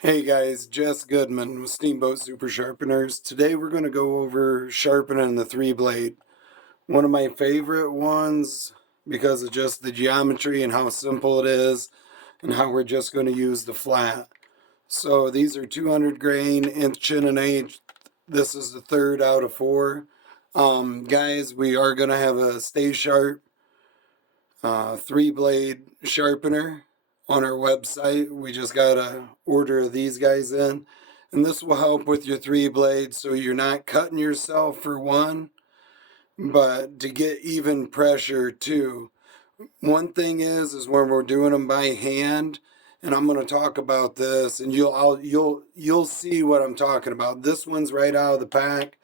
Hey guys, Jess Goodman with Steamboat Super Sharpeners. Today we're going to go over sharpening the 3-blade. One of my favorite ones because of just the geometry and how simple it is and how we're just going to use the flat. So these are 200 grain, inch and an eighth. This is the third out of 4. Guys, we are going to have a Stay Sharp 3-blade sharpener on our website. We just got to order these guys in, and this will help with your 3 blades so you're not cutting yourself for one, but to get even pressure too. One thing is when we're doing them by hand, and I'm going to talk about this, and you'll see what I'm talking about. This one's right out of the pack.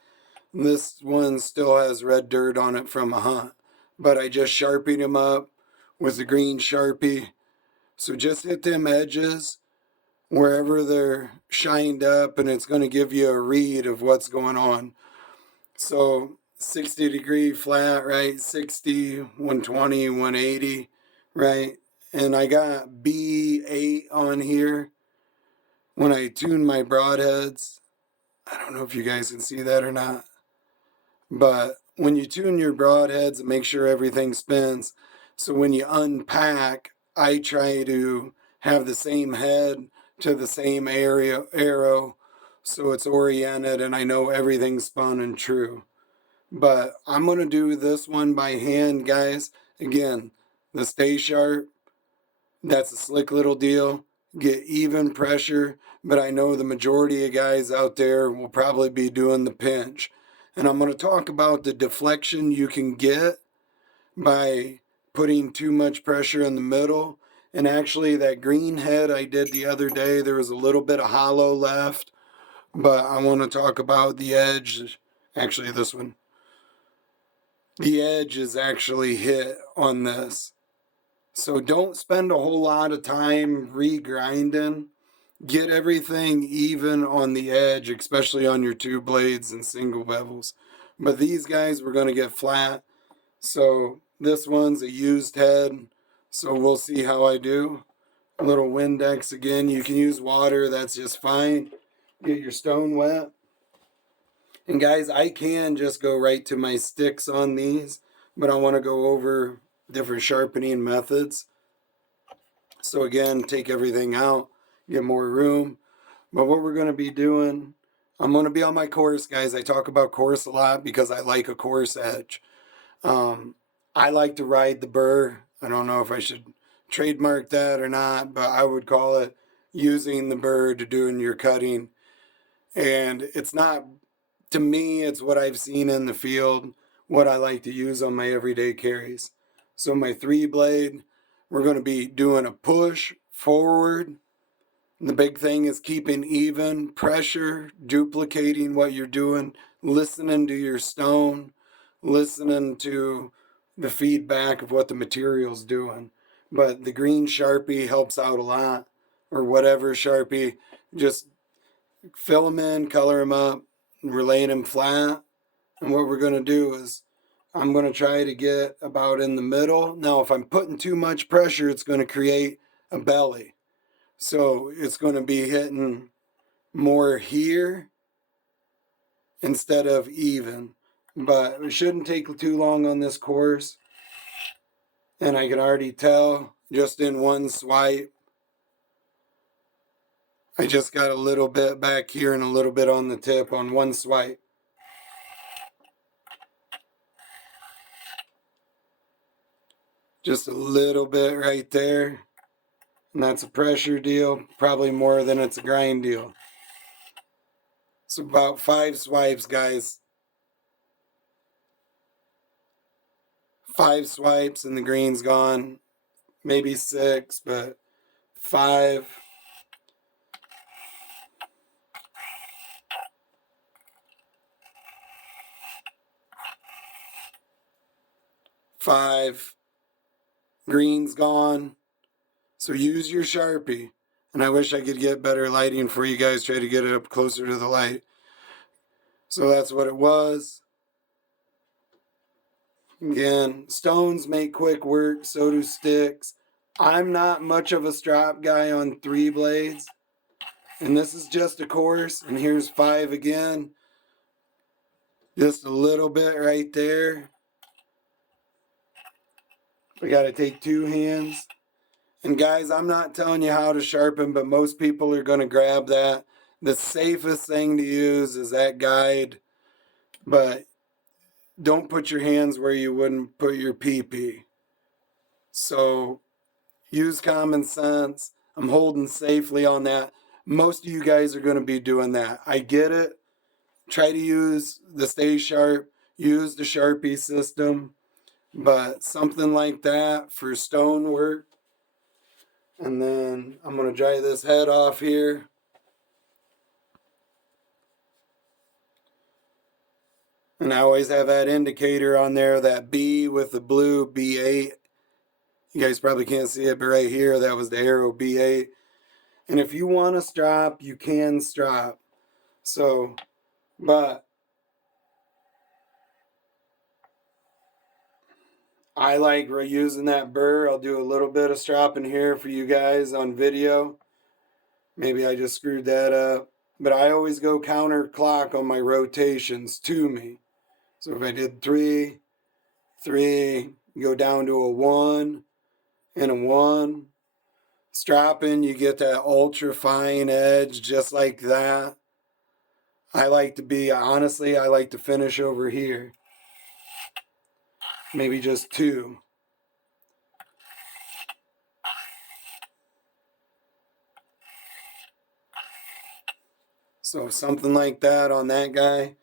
This one still has red dirt on it from a hunt, but I just sharpied them up with the green Sharpie. So just hit them edges wherever they're shined up, and it's going to give you a read of what's going on. So 60-degree flat, right? 60, 120, 180, right? And I got B8 on here when I tune my broadheads. I don't know if you guys can see that or not, but when you tune your broadheads and make sure everything spins, so when you unpack, I try to have the same head to the same arrow so it's oriented and I know everything's spun and true. But I'm going to do this one by hand, guys. Again, the Stay Sharp, that's a slick little deal. Get even pressure, but I know the majority of guys out there will probably be doing the pinch. And I'm going to talk about the deflection you can get by putting too much pressure in the middle. And actually, that green head I did the other day, there was a little bit of hollow left, but I want to talk about the edge. Actually, this one. The edge is actually hit on this. So don't spend a whole lot of time re-grinding. Get everything even on the edge, especially on your 2 blades and single bevels. But these guys we're going to get flat. So this one's a used head. So we'll see how I do. A little Windex again. You can use water. That's just fine. Get your stone wet. And guys, I can just go right to my sticks on these, but I want to go over different sharpening methods. So again, take everything out, get more room. But what we're going to be doing, I'm going to be on my coarse, guys. I talk about coarse a lot because I like a coarse edge. I like to ride the burr. I don't know if I should trademark that or not, but I would call it using the burr to doing your cutting. And it's not, to me, it's what I've seen in the field, what I like to use on my everyday carries. So my 3-blade, we're going to be doing a push forward. The big thing is keeping even pressure, duplicating what you're doing, listening to your stone, listening to the feedback of what the material's doing. But the green Sharpie helps out a lot, or whatever Sharpie. Just fill them in, color them up, and we're laying them flat. And what we're going to do is I'm going to try to get about in the middle. Now, if I'm putting too much pressure, it's going to create a belly. So it's going to be hitting more here instead of even. But it shouldn't take too long on this course. And I can already tell just in one swipe. I just got a little bit back here and a little bit on the tip on one swipe. Just a little bit right there. And that's a pressure deal, probably more than it's a grind deal. It's about 5 swipes, guys. 5 swipes and the green's gone. Maybe 6, but 5. Green's gone. So use your Sharpie. And I wish I could get better lighting for you guys. Try to get it up closer to the light. So that's what it was. Again, stones make quick work. So do sticks. I'm not much of a strap guy on 3 blades. And this is just a coarse, and here's 5 again. Just a little bit right there. We got to take 2 hands. And guys, I'm not telling you how to sharpen, but most people are going to grab that. The safest thing to use is that guide, but don't put your hands where you wouldn't put your pee-pee. So use common sense. I'm holding safely on that. Most of you guys are going to be doing that. I get it. Try to use the Stay Sharp, use the Sharpie system, but something like that for stone work. And then I'm going to dry this head off here. And I always have that indicator on there, that B with the blue B8. You guys probably can't see it, but right here, that was the arrow B8. And if you want to strop, you can strop. So, but I like reusing that burr. I'll do a little bit of stropping here for you guys on video. Maybe I just screwed that up. But I always go counterclock on my rotations to me. So if I did 3, 3, go down to a 1 and a 1. Stropping, you get that ultra fine edge just like that. I like to be, honestly, I like to finish over here. Maybe just 2. So something like that on that guy.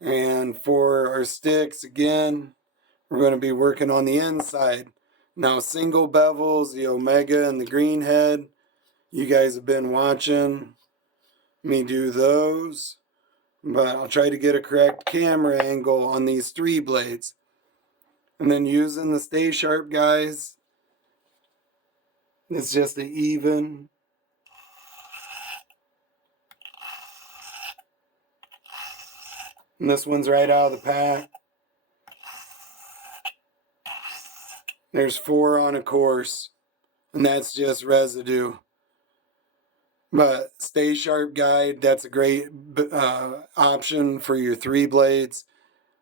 And for our sticks, again, we're going to be working on the inside. Now, single bevels, the Omega and the green head, you guys have been watching me do those. But I'll try to get a correct camera angle on these 3 blades. And then using the Stay Sharp, guys, it's just an even. And this one's right out of the pack. There's 4 on a course, and that's just residue. But Stay Sharp guide, that's a great option for your 3 blades.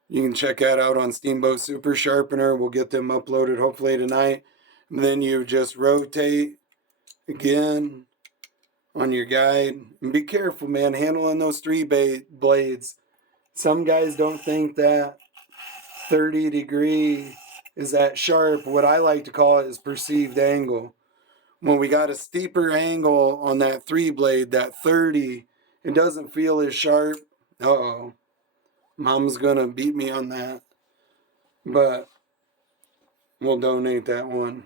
You can check that out on Steamboat Super Sharpener. We'll get them uploaded hopefully tonight. And then you just rotate again on your guide. And be careful, man, handling those 3 blades. Some guys don't think that 30-degree is that sharp. What I like to call it is perceived angle. When we got a steeper angle on that 3 blade, that 30, it doesn't feel as sharp. Uh-oh. Mom's gonna beat me on that. But we'll donate that one.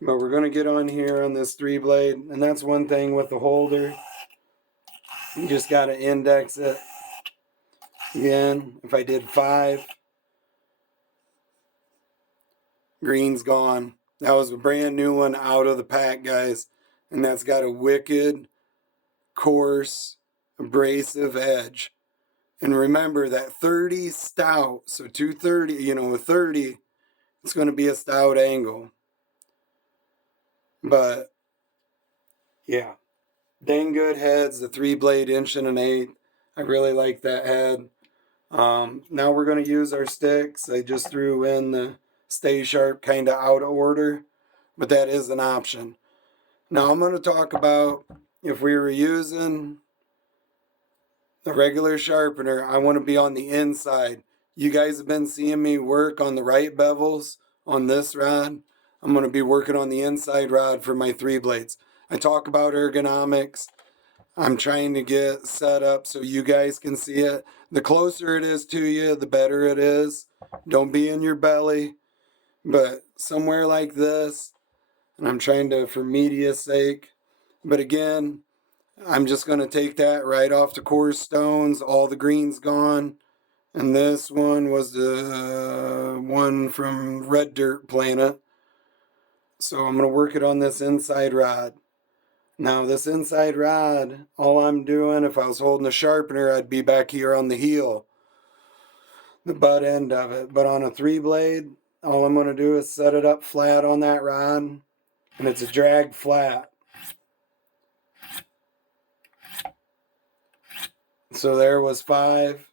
But we're gonna get on here on this 3 blade, and that's one thing with the holder. You just gotta index it. Again, if I did 5, green's gone. That was a brand new one out of the pack, guys. And that's got a wicked, coarse, abrasive edge. And remember that 30 stout, so 230, a 30, it's going to be a stout angle. But, yeah. Dang good heads, the 3 blade 1.1 I really like that head. Now we're going to use our sticks. I just threw in the Stay Sharp kind of out of order, but that is an option. Now I'm going to talk about if we were using the regular sharpener, I want to be on the inside. You guys have been seeing me work on the right bevels on this rod. I'm going to be working on the inside rod for my 3 blades. I talk about ergonomics. I'm trying to get set up so you guys can see it. The closer it is to you, the better it is. Don't be in your belly, but somewhere like this. And I'm trying to, for media's sake. But again, I'm just going to take that right off the coarse stones. All the green's gone. And this one was the one from Red Dirt Planet. So I'm going to work it on this inside rod. Now this inside rod, all I'm doing, if I was holding a sharpener, I'd be back here on the heel, the butt end of it. But on a 3 blade, all I'm going to do is set it up flat on that rod, and it's a drag flat. So there was 5.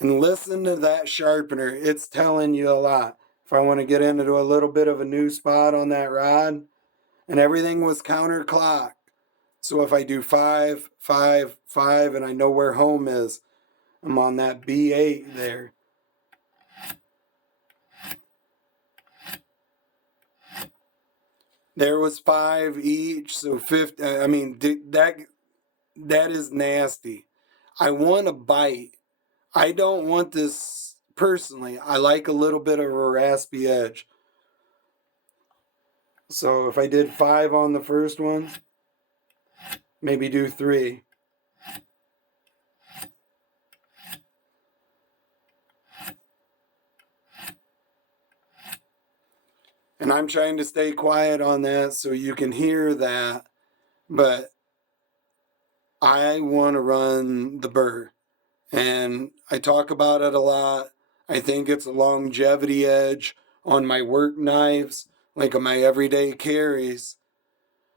And listen to that sharpener. It's telling you a lot. If I want to get into a little bit of a new spot on that rod, and everything was counterclock. So if I do 5, 5, 5, and I know where home is, I'm on that B8 there. There was 5 each, so 50. I mean, that is nasty. I want a bite. I don't want this personally. I like a little bit of a raspy edge. So if I did 5 on the first one, maybe do 3. And I'm trying to stay quiet on that so you can hear that. But I want to run the burr. And I talk about it a lot. I think it's a longevity edge on my work knives, like on my everyday carries.